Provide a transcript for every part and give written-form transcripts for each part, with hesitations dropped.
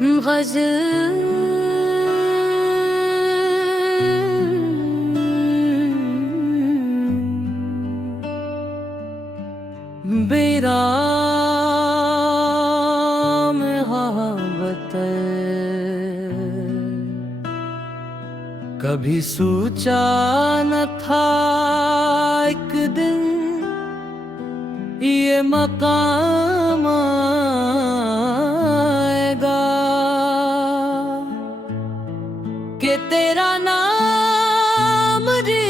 गज़ल बेराम हावत कभी सोचा न था एक दिन ये मकाम आएगा कि तेरा नाम रे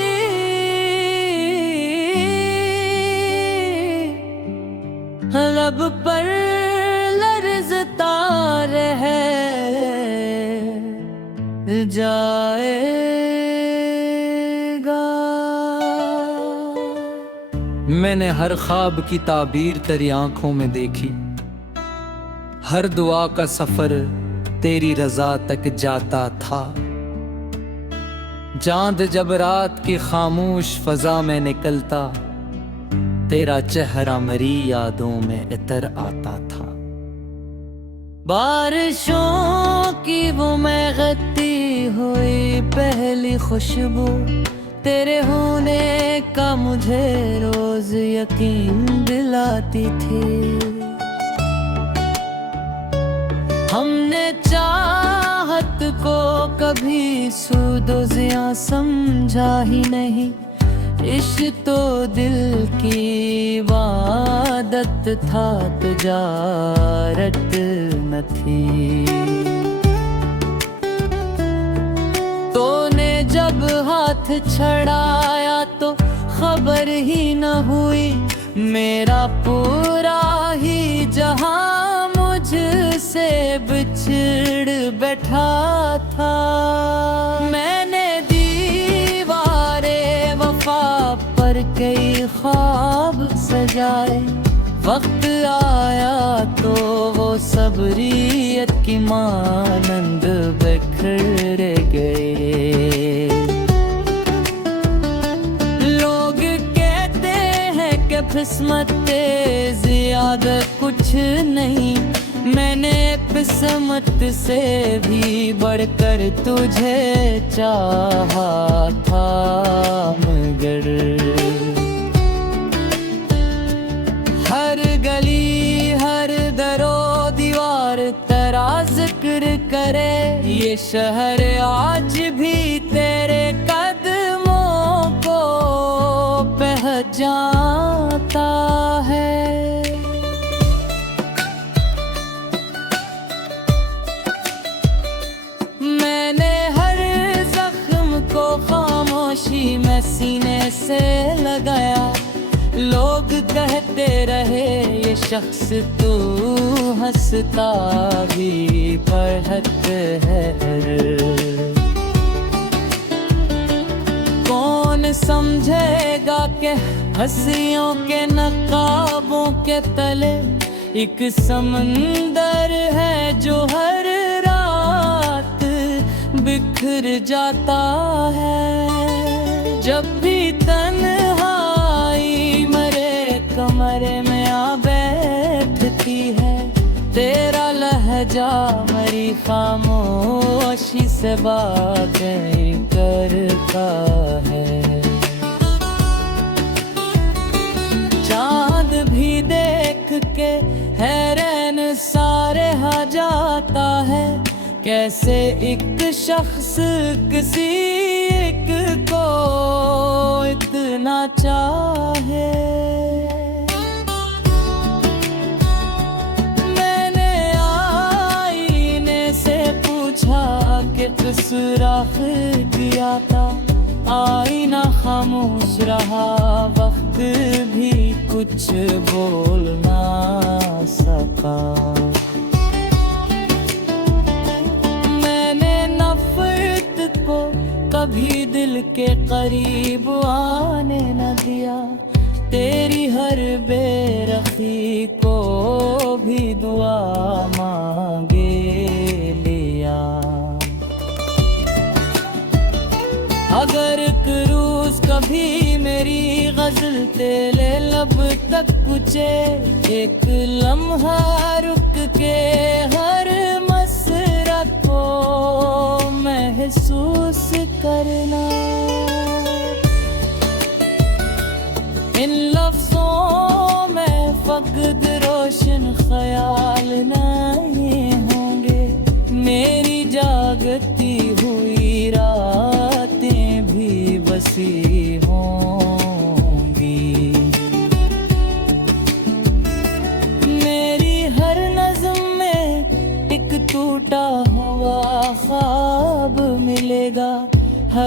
लब पर लर्ज़ता रहे जाएगा। मैंने हर ख्वाब की ताबीर तेरी आंखों में देखी, हर दुआ का सफर तेरी रजा तक जाता था। चांद जब रात की खामोश फजा में निकलता, तेरा चेहरा मेरी यादों में इतर आता था। बारिशों की वो महकती हुई पहली खुशबू तेरे होने का मुझे रोज यकीन दिलाती थी। हमने चाहत को कभी सूदो ज़िया समझा ही नहीं, इश्क तो दिल की इबादत था, तिजारत न थी। तूने जब हाथ छड़ाया तो खबर ही न हुई, मेरा पूरा ही जहां मुझसे बिछड़ बैठा था। मैंने पर कई ख्वाब सजाए, वक्त आया तो वो सबरियत की मानंद बिखर गए। लोग कहते हैं कि किस्मत ज्यादा कुछ नहीं, मैंने किस्मत से भी बढ़कर तुझे चाहा था। मगर हर गली हर दरो दीवार तेरा जिक्र करे, ये शहर आज भी तेरे कदमों को पहचानता है। खामोशी में सीने से लगाया, लोग कहते रहे ये शख्स तू हंसता भी पढ़त है। कौन समझेगा कि हंसियों के नकाबों के तले एक समंदर है जो हर बिखर जाता है। जब भी तन्हाई मेरे कमरे में आ बैठती है, तेरा लहजा मेरी खामोशी से बातें करता है। चांद भी देख के हैरान सारे आ जाता है, कैसे एक शख्स किसी एक को इतना चाहे। मैंने आईने से पूछा कि किस राह किया था, आईना खामोश रहा, वक्त भी कुछ बोल ना सका। कभी दिल के करीब आने न दिया, तेरी हर बेरखी को भी दुआ मांगे लिया। अगर क्रूज कभी मेरी गजल तेरे लब तक पूछे, एक लम्हा रुक के हर मसले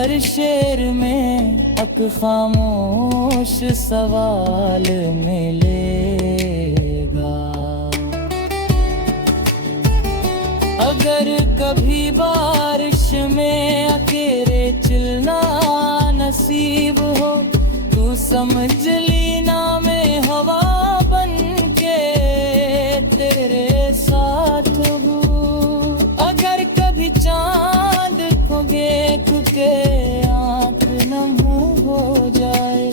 हर शेर में एक खामोश सवाल मिलेगा। अगर कभी बारिश में अकेले चलना नसीब हो, तू समझ लेना मैं हवा बन के तेरे साथ हूँ। अगर कभी चांद को देख के आँख नम हो जाए,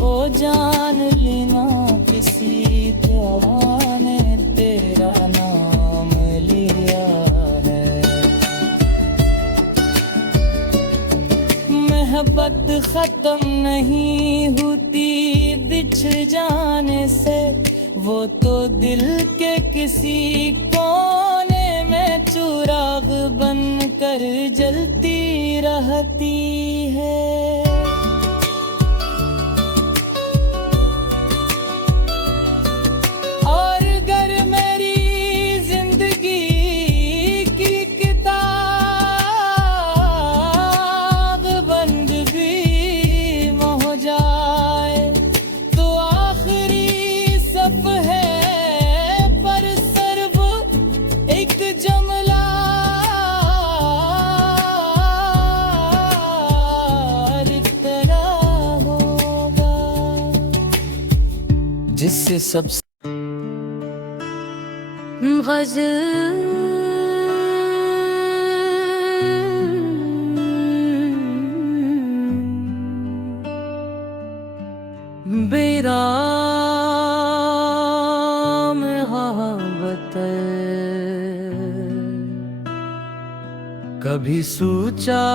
ओ जान लेना किसी दुआ ने तेरा नाम लिया है। मोहब्बत खत्म नहीं होती बिछड़ जाने से, वो तो दिल के किसी कोने में चिराग बन कर जलती रहती है। और अगर मेरी जिंदगी की किताब बंद भी हो जाए, तो आखिरी सफ़े पर सिर्फ एक जुमला लिखता होगा, जिससे सब गज़ल बेराम मोहब्बत कभी सोचा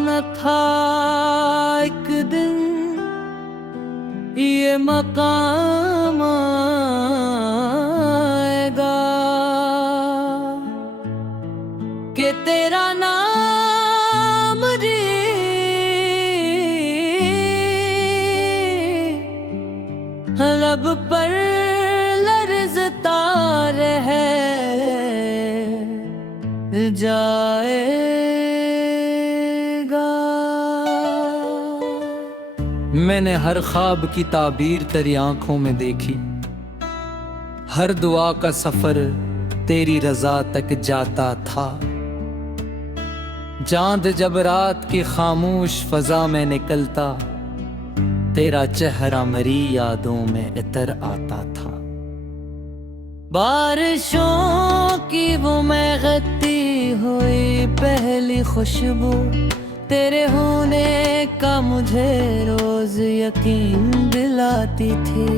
न था एक दिन ये मकाम आएगा कि तेरा नाम रे लब पर लर्ज़ता रहे जाएगा। मैंने हर ख्वाब की ताबीर तेरी आंखों में देखी, हर दुआ का सफर तेरी रजा तक जाता था। चांद जब रात की खामोश फजा में निकलता, तेरा चेहरा मेरी यादों में इतर आता था। बारिशों की वो महकती हुई पहली खुशबू, तेरे होने का मुझे रोज यकीन दिलाती थी।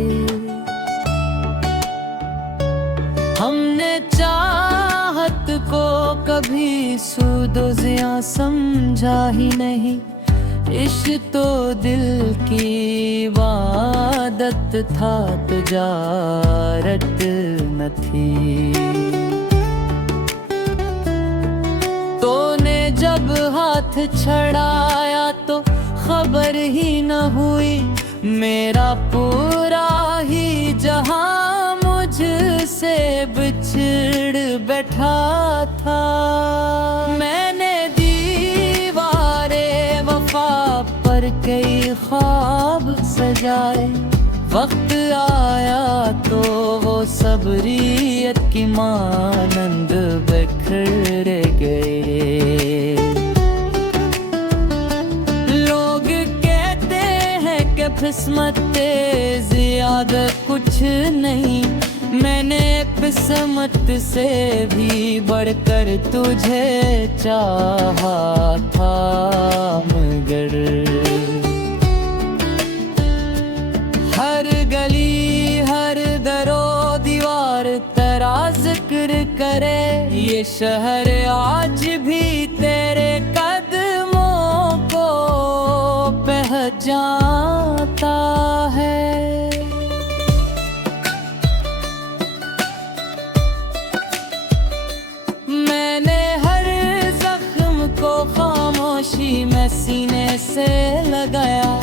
हमने चाहत को कभी सूदो ज़िया समझा ही नहीं, इश्क तो दिल की इबादत था, तिजारत न थी। तूने जब हाथ छड़ाया तो खबर ही न हुई, मेरा पूरा ही जहां मुझसे बिछड़ बैठा था। मैंने दीवारे वफा पर कई ख्वाब सजाए, वक्त आया तो वो सबरियत की मानंद बिखर गए। लोग कहते हैं कि किस्मत ज़्यादा कुछ नहीं, मैंने किस्मत से भी बढ़कर तुझे चाहा था। मगर हर गली हर दरो दीवार तेरा जिक्र करे, ये शहर आज भी तेरे कदमों को पहचानता है। मैंने हर जख्म को खामोशी में सीने से लगाया,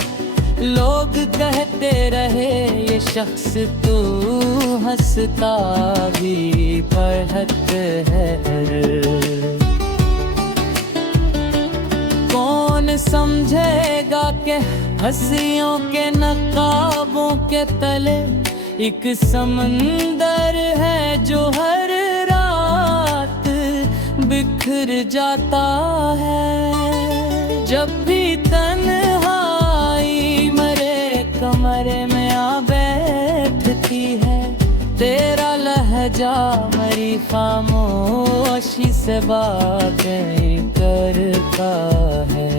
लोग कहते रहे ये शख्स तू हंसता भी पढ़त है। कौन समझे हंसियों के नकाबों के तले एक समंदर है जो हर रात बिखर जाता है। जब भी तन्हाई मेरे कमरे में आ बैठती है, तेरा लहजा मेरी खामोशी से बातें करता है।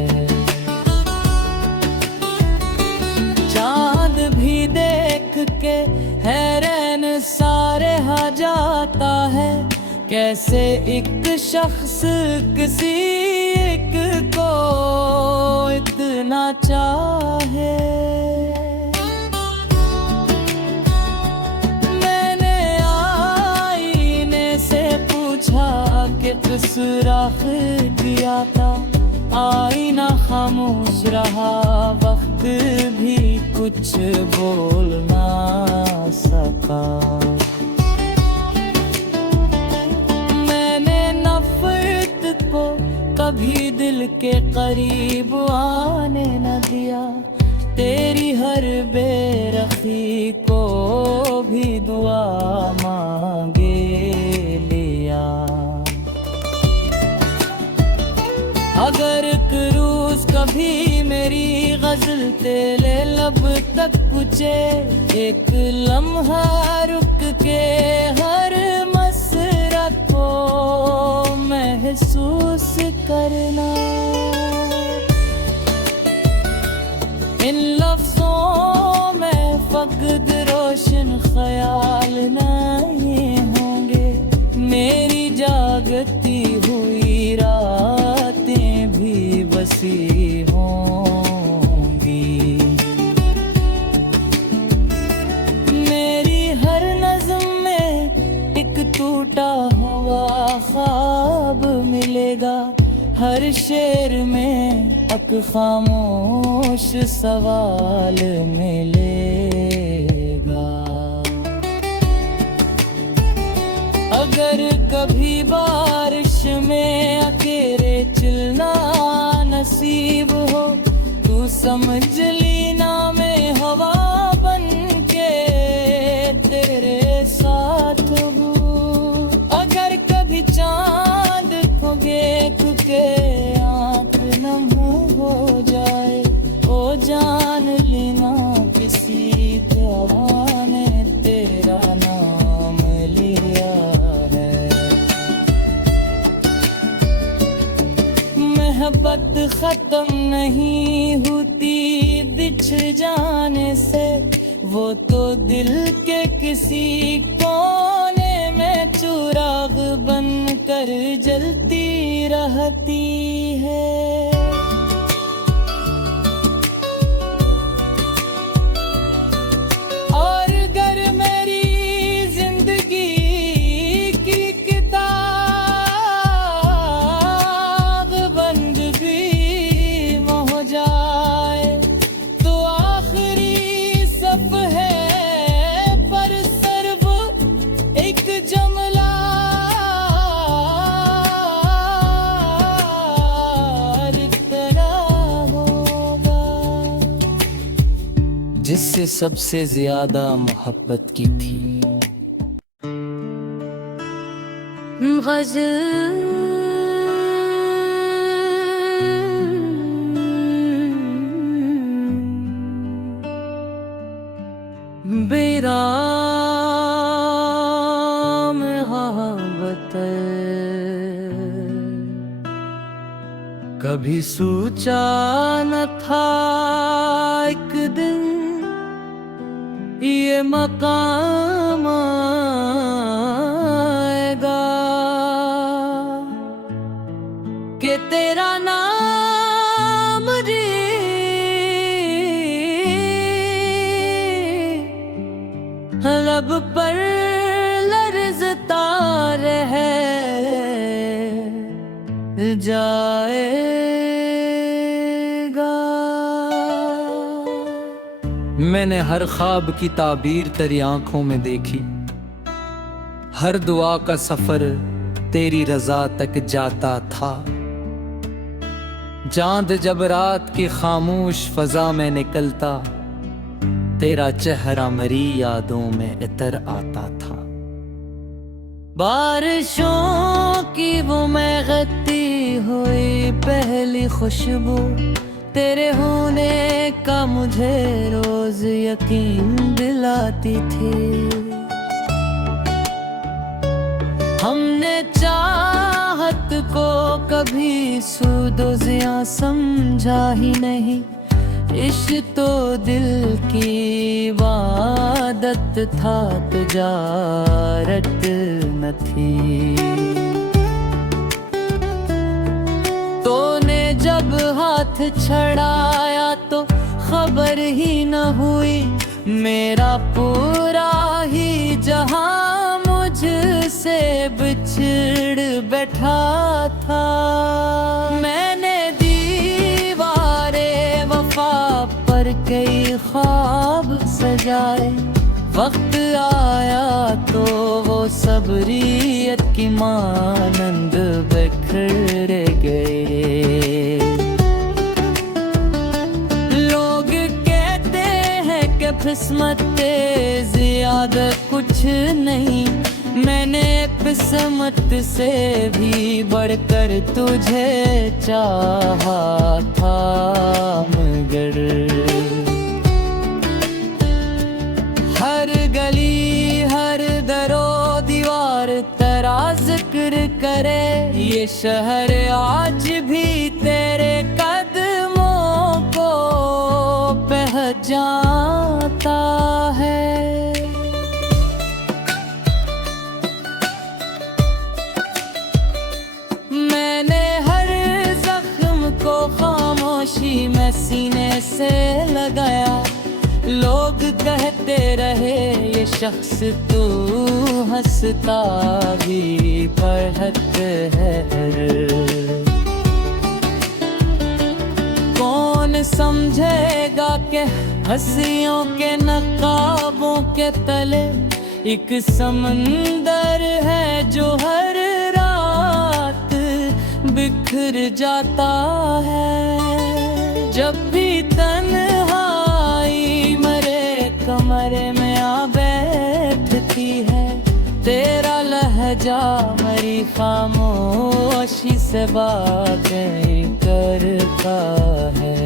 चांद भी देख के हैरान सारे हा जाता है, कैसे एक शख्स किसी एक को इतना चाहे। मैंने आईने से पूछा कि किस राह किया था, आईना खामोश रहा, वक्त भी कुछ बोल ना सका। मैंने नफरत को कभी दिल के करीब आने न दिया, तेरी हर बेरखी को भी दुआ मांगे लिया। अगर क्रूज कभी मेरी गजल तेरे लब तक पूछे, एक लम्हा रुक के हर मसरत को महसूस करना। इन लफ्जों में फकत रोशन ख्याल नहीं होंगे, मेरी जागती हुई रातें भी बसी होंगी। मेरी हर नज़्म में एक टूटा हुआ ख्वाब मिलेगा, हर शेर में एक खामोश सवाल मिलेगा। अगर कभी बारिश में अकेले चलना नसीब हो, तू समझ लेना मैं हवा बन के तेरे साथ हूँ। अगर कभी चांद को देख के आँख नम हो जाए, ओ जान लेना किसी तरह ने तेरा नाम लिया है। मोहब्बत खत्म नहीं होती बिछड़ जाने से, वो तो दिल के किसी कोने में चिराग बन कर जलती रहती है। और अगर मेरी जिंदगी की किताब बंद भी हो जाए, तो आखिरी सफ़हे पर सिर्फ एक जुमला जिससे सबसे ज्यादा मोहब्बत की थी। गज़ल बेराम मोहब्बत कभी सोचा न था एक दिन ये मकाम आएगा कि तेरा नाम रे लब पर लर्ज़ता रहे जाएगा। मैंने हर ख्वाब की ताबीर तेरी आंखों में देखी, हर दुआ का सफर तेरी रजा तक जाता था। चांद जब रात की खामोश फजा में निकलता, तेरा चेहरा मेरी यादों में इतर आता था। बारिशों की वो महकती हुई पहली खुशबू, तेरे होने का मुझे रोज यकीन दिलाती थी। हमने चाहत को कभी सूदो ज़िया समझा ही नहीं, इश्क तो दिल की इबादत था, तिजारत न थी। तूने जब हाथ छड़ाया तो खबर ही न हुई, मेरा पूरा ही जहां मुझसे बिछड़ बैठा था। मैंने दीवारे वफा पर कई ख्वाब सजाए, वक्त आया तो वो सबरियत की मानंद बिखर गए। लोग कहते हैं कि किस्मत ज्यादा कुछ नहीं, मैंने किस्मत से भी बढ़कर तुझे चाहा था, मगर हर गली हर दरो दीवार तेरा जिक्र करे, ये शहर आज भी तेरे कदमों को पहचानता है। मैंने हर जख्म को खामोशी में सीने से लगाया, लोग कहते रहे ये शख्स तू हंसता भी पढ़त है। कौन समझेगा कि हंसियों के नकाबों के तले एक समंदर है जो हर रात बिखर जाता है। जब भी तन्हाई मेरे कमरे में आ बैठती है, तेरा लहजा मेरी खामोशी से बातें करता है।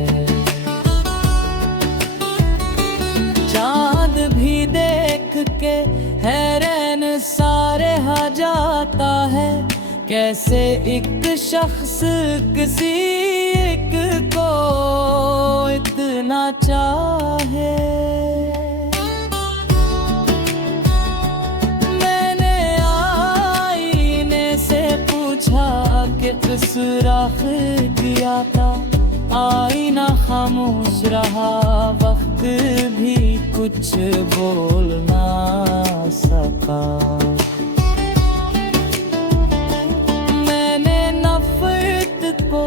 चांद भी देख के हैरान सारे आ जाता है, कैसे एक शख्स किसी एक को इतना चाहे। मैंने आईने से पूछा कि किस राह किया था, आईना खामोश रहा, वक्त भी कुछ बोल ना सका। मैंने नफरत को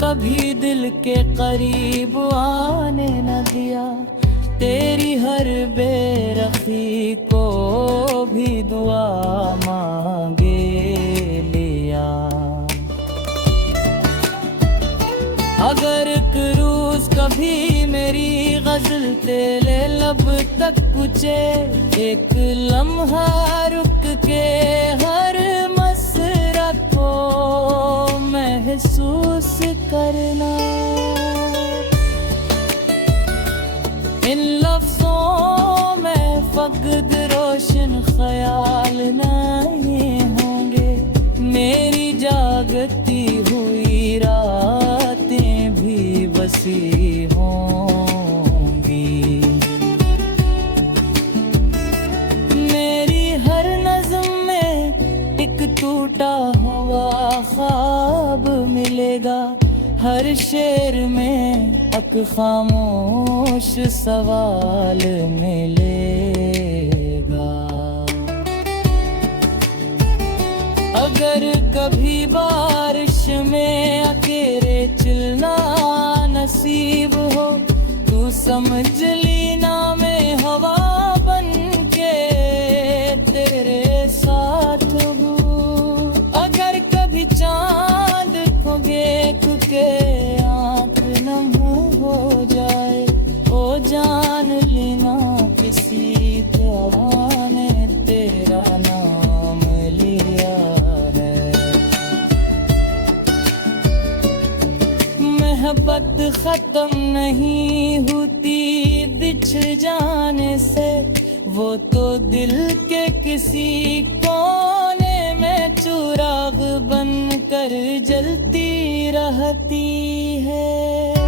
कभी दिल के करीब आने न दिया, तेरी हर बेरखी को भी दुआ मांगे लिया। अगर क्रूज कभी मेरी गजल तेरे लब तक पूछे, एक लम्हा रुक के हर मसरा को महसूस करना। इन लफ्जों में फक़द रोशन ख्याल नहीं होंगे, मेरी जागती हुई रातें भी बसी होंगी। मेरी हर नज़्म में एक टूटा हुआ ख्वाब मिलेगा, हर शेर में एक खामोश सवाल मिलेगा। अगर कभी बारिश में अकेले चलना नसीब हो, तू समझ लेना मैं हवा बन के तेरे साथ हूँ। अगर कभी चांद को देख के किसी दुआ ने तेरा नाम लिया है। मोहब्बत खत्म नहीं होती बिछड़ जाने से, वो तो दिल के किसी कोने में चिराग बनकर जलती रहती है।